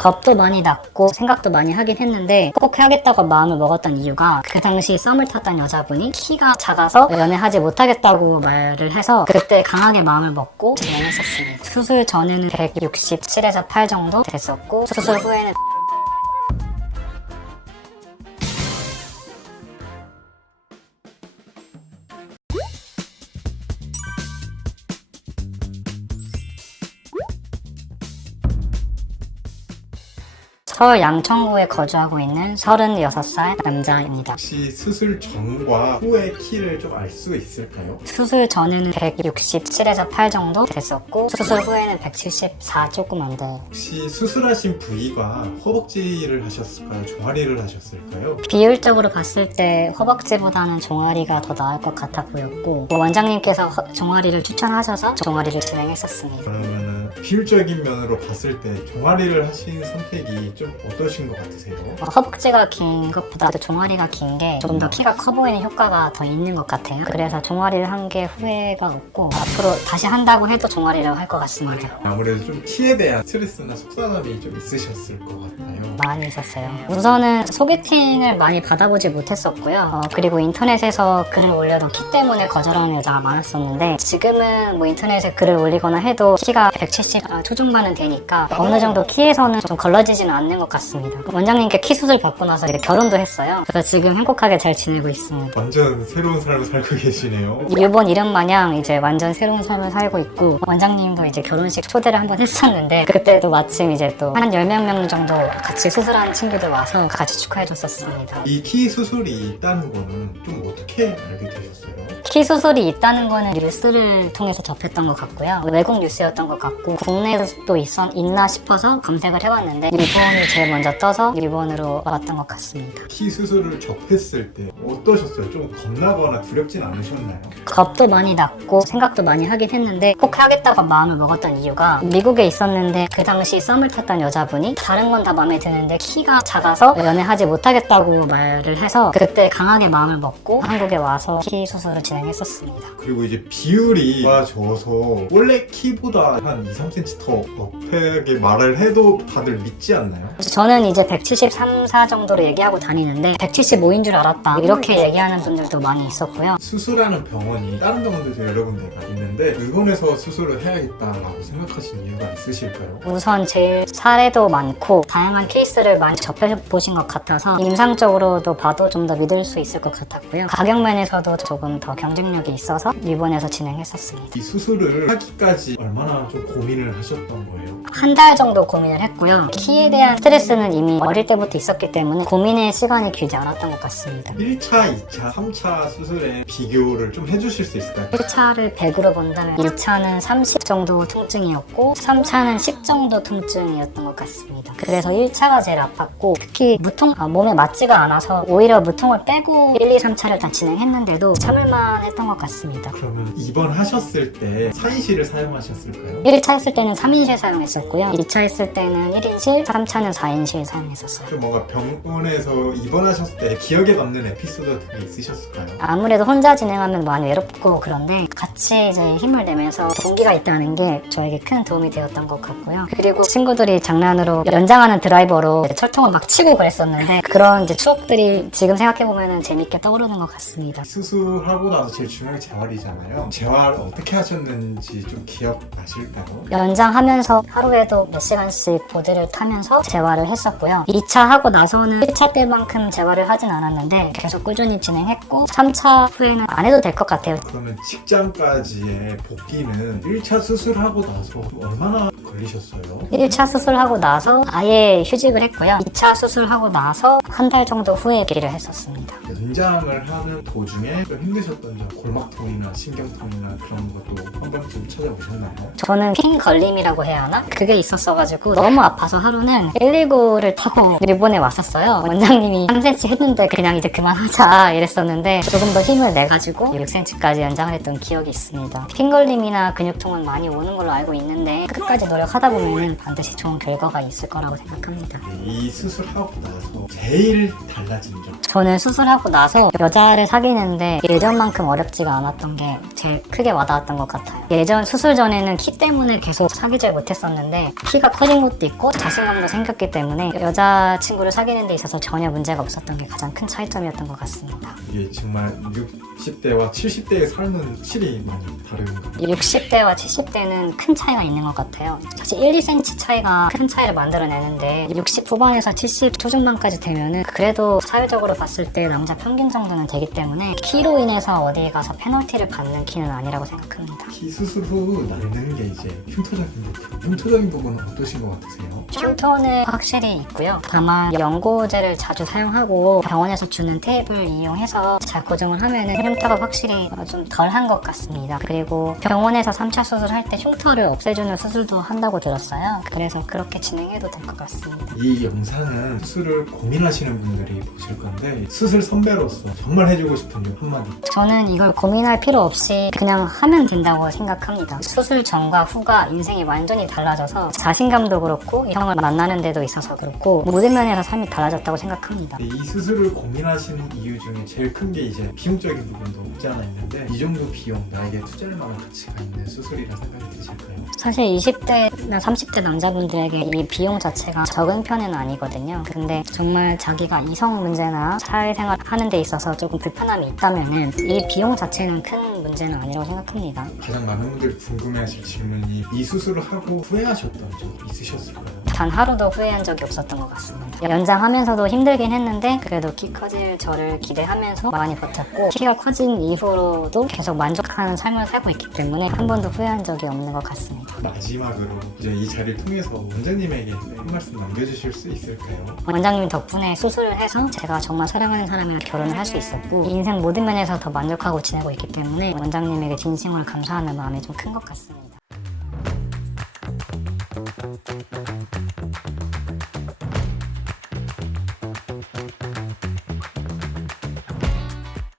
겁도 많이 났고 생각도 많이 하긴 했는데 꼭 해야겠다고 마음을 먹었던 이유가 그 당시 썸을 탔던 여자분이 키가 작아서 연애하지 못하겠다고 말을 해서 그때 강하게 마음을 먹고 진행했었습니다. 수술 전에는 167에서 8 정도 됐었고 수술 후에는 서울 양천구에 거주하고 있는 36살 남자입니다. 혹시 수술 전과 후의 키를 좀 알 수 있을까요? 수술 전에는 167에서 8 정도 됐었고 수술 후에는 174 조금 안 돼요. 혹시 수술하신 부위가 허벅지를 하셨을까요? 종아리를 하셨을까요? 비율적으로 봤을 때 허벅지보다는 종아리가 더 나을 것 같아 보였고 원장님께서 종아리를 추천하셔서 종아리를 진행했었습니다. 그러면은 비율적인 면으로 봤을 때 종아리를 하신 선택이 좀 어떠신 것 같으세요? 허벅지가 긴 것보다 종아리가 긴 게 좀 더 키가 커 보이는 효과가 더 있는 것 같아요. 그래서 종아리를 한 게 후회가 없고 앞으로 다시 한다고 해도 종아리를 할 것 같습니다. 아무래도 좀 키에 대한 스트레스나 속상함이 좀 있으셨을 것 같아요. 많이 있었어요. 우선은 소개팅을 많이 받아보지 못했었고요. 그리고 인터넷에서 글을 올려도 키 때문에 거절하는 여자가 많았었는데 지금은 뭐 인터넷에 글을 올리거나 해도 키가 170 초중반은 되니까 어느 정도 키에서는 좀 걸러지지는 않는 것 같습니다. 원장님께 키 수술 받고 나서 이렇게 결혼도 했어요. 그래서 지금 행복하게 잘 지내고 있습니다. 완전 새로운 삶을 살고 계시네요. 이번 이름 마냥 이제 완전 새로운 삶을 살고 있고 원장님도 이제 결혼식 초대를 한번 했었는데 그때도 마침 이제 또 한 10명 정도 같이 수술한 친구들 와서 같이 축하해 줬었습니다. 이 키 수술이 있다는 거는 좀 어떻게 알게 되셨어요? 키 수술이 있다는 거는 뉴스를 통해서 접했던 것 같고요. 외국 뉴스였던 것 같고 국내에도 있나 싶어서 검색을 해봤는데 일본이 제일 먼저 떠서 일본으로 왔던 것 같습니다. 키 수술을 접했을 때 어떠셨어요? 좀 겁나거나 두렵진 않으셨나요? 겁도 많이 났고 생각도 많이 하긴 했는데 꼭 해야겠다고 마음을 먹었던 이유가 미국에 있었는데 그 당시 썸을 탔던 여자분이 다른 건 다 마음에 드는데 키가 작아서 연애하지 못하겠다고 말을 해서 그때 강하게 마음을 먹고 한국에 와서 키 수술을 진행했었습니다. 그리고 이제 비율이 좋아져서 원래 키보다 한 2-3cm 더 높게 말을 해도 다들 믿지 않나요? 저는 이제 173, 4 정도로 얘기하고 다니는데 175인 줄 알았다 이렇게 얘기하는 분들도 많이 있었고요. 수술하는 병원이 다른 병원들도 여러 군데가 있는데 일본에서 수술을 해야겠다라고 생각하신 이유가 있으실까요? 우선 제일 사례도 많고 다양한 케이스를 많이 접해보신 것 같아서 임상적으로도 봐도 좀 더 믿을 수 있을 것 같았고요. 가격 면에서도 조금 더 경쟁력이 있어서 일본에서 진행했었습니다. 이 수술을 하기까지 얼마나 좀 고민을 하셨던 거예요? 한 달 정도 고민을 했고요. 키에 대한 스트레스는 이미 어릴 때부터 있었기 때문에 고민의 시간이 길지 않았던 것 같습니다. 1차, 2차, 3차 수술의 비교를 좀 해주실 수 있을까요? 1차를 100으로 본다면 2차는 30 정도 통증이었고 3차는 10 정도 통증이었던 것 같습니다. 그래서 1차가 제일 아팠고 특히 몸에 맞지가 않아서 오히려 무통을 빼고 1, 2, 3차를 다 진행했는데도 참을만 했던 것 같습니다. 그러면 입원하셨을 때 4인실을 사용하셨을까요? 1차 했을 때는 3인실 사용했었고요. 2차 했을 때는 1인실, 3차는 4인실 사용했었어요. 좀 뭔가 병원에서 입원하셨을 때 기억에 남는 에피소드 같은 게 있으셨을까요? 아무래도 혼자 진행하면 많이 외롭고 그런데 같이 이제 힘을 내면서 동기가 있다는 게 저에게 큰 도움이 되었던 것 같고요. 그리고 친구들이 장난으로 연장하는 드라이버로 철통을 막 치고 그랬었는데 그런 이제 추억들이 지금 생각해보면 재밌게 떠오르는 것 같습니다. 수술하고 나서 제일 중요한 게 재활이잖아요. 재활 어떻게 하셨는지 좀 기억나실까요? 연장하면서 하루에도 몇 시간씩 보드를 타면서 재활을 했었고요. 2차 하고 나서는 1차 때만큼 재활을 하진 않았는데 계속 꾸준히 진행했고 3차 후에는 안 해도 될 것 같아요. 그러면 직장까지의 복귀는 1차 수술하고 나서 얼마나 걸리셨어요? 1차 수술하고 나서 아예 휴직을 했고요. 2차 수술하고 나서 한 달 정도 후에 복귀를 했었습니다. 연장을 하는 도중에 좀 힘드셨던 점, 골막통이나 신경통이나 그런 것도 한 번쯤 찾아보셨나요? 저는 핑 걸림이라고 해야 하나? 그게 있었어가지고 너무 아파서 하루는 119를 타고 일본에 왔었어요. 원장님이 3cm 했는데 그냥 이제 그만하자 이랬었는데 조금 더 힘을 내가지고 6cm까지 연장을 했던 기억이 있습니다. 핑 걸림이나 근육통은 많이 오는 걸로 알고 있는데 끝까지 노력하다 보면 반드시 좋은 결과가 있을 거라고 생각합니다. 이 수술하고 나서 제일 달라진 점? 저는 수술하고 나서 여자를 사귀는데 예전만큼 어렵지가 않았던 게 제일 크게 와닿았던 것 같아요. 예전 수술 전에는 키 때문에 원장님을 계속 사귀질 못했었는데 키가 커진 것도 있고 자신감도 생겼기 때문에 여자친구를 사귀는 데 있어서 전혀 문제가 없었던 게 가장 큰 차이점이었던 것 같습니다. 이게 정말 60대와 70대의 삶은 확실히 많이 다른가요? 60대와 70대는 큰 차이가 있는 것 같아요. 사실 1, 2cm 차이가 큰 차이를 만들어내는데 60 후반에서 70 초중반까지 되면은 그래도 사회적으로 봤을 때 남자 평균 정도는 되기 때문에 키로 인해서 어디 가서 페널티를 받는 키는 아니라고 생각합니다. 키 수술 후 남는 게 이제 흉터적인 부분. 흉터적인 부분은 어떠신 것 같으세요? 흉터는 확실히 있고요. 다만 연고제를 자주 사용하고 병원에서 주는 테이프를 이용해서 잘 고정을 하면은 흉터가 확실히 좀 덜한 것 같습니다. 그리고 병원에서 3차 수술할 때 흉터를 없애주는 수술도 한다고 들었어요. 그래서 그렇게 진행해도 될 것 같습니다. 이 영상은 수술을 고민하시는 분들이 보실 건데 수술 선배로서 정말 해주고 싶은 일 한마디. 저는 이걸 고민할 필요 없이 그냥 하면 된다고 생각합니다. 수술 전과 후가 인생이 완전히 달라져서 자신감도 그렇고 형을 만나는 데도 있어서 그렇고 모든 면에서 삶이 달라졌다고 생각합니다. 이 수술을 고민하시는 이유 중에 제일 큰 게 이제 비용적인 부분도 없지 않아 있는데 이 정도 비용 나에게 투자할 만한 가치가 있는 수술이라 생각이 드실까요? 사실 20대나 30대 남자분들에게 이 비용 자체가 적은 편은 아니거든요. 근데 정말 자기가 이성 문제나 사회생활 하는 데 있어서 조금 불편함이 있다면은 이 비용 자체는 큰 문제는 아니라고 생각합니다. 가장 많은 분들이 궁금해하실 질문이 이 수술을 하고 후회하셨던 적 있으셨을까요? 단 하루도 후회한 적이 없었던 것 같습니다. 연장하면서도 힘들긴 했는데 그래도 키 커질 저를 기대하면서 많이 버텼고 키가 커진 이후로도 계속 만족하는 삶을 살고 있기 때문에 한 번도 후회한 적이 없는 것 같습니다. 마지막으로 이제 이 자리를 통해서 원장님에게 한 말씀 남겨주실 수 있을까요? 원장님 덕분에 수술을 해서 제가 정말 사랑하는 사람이랑 결혼을 할 수 있었고 인생 모든 면에서 더 만족하고 지내고 있기 때문에 원장님에게 진심으로 감사하는 마음이 좀 큰 것 같습니다.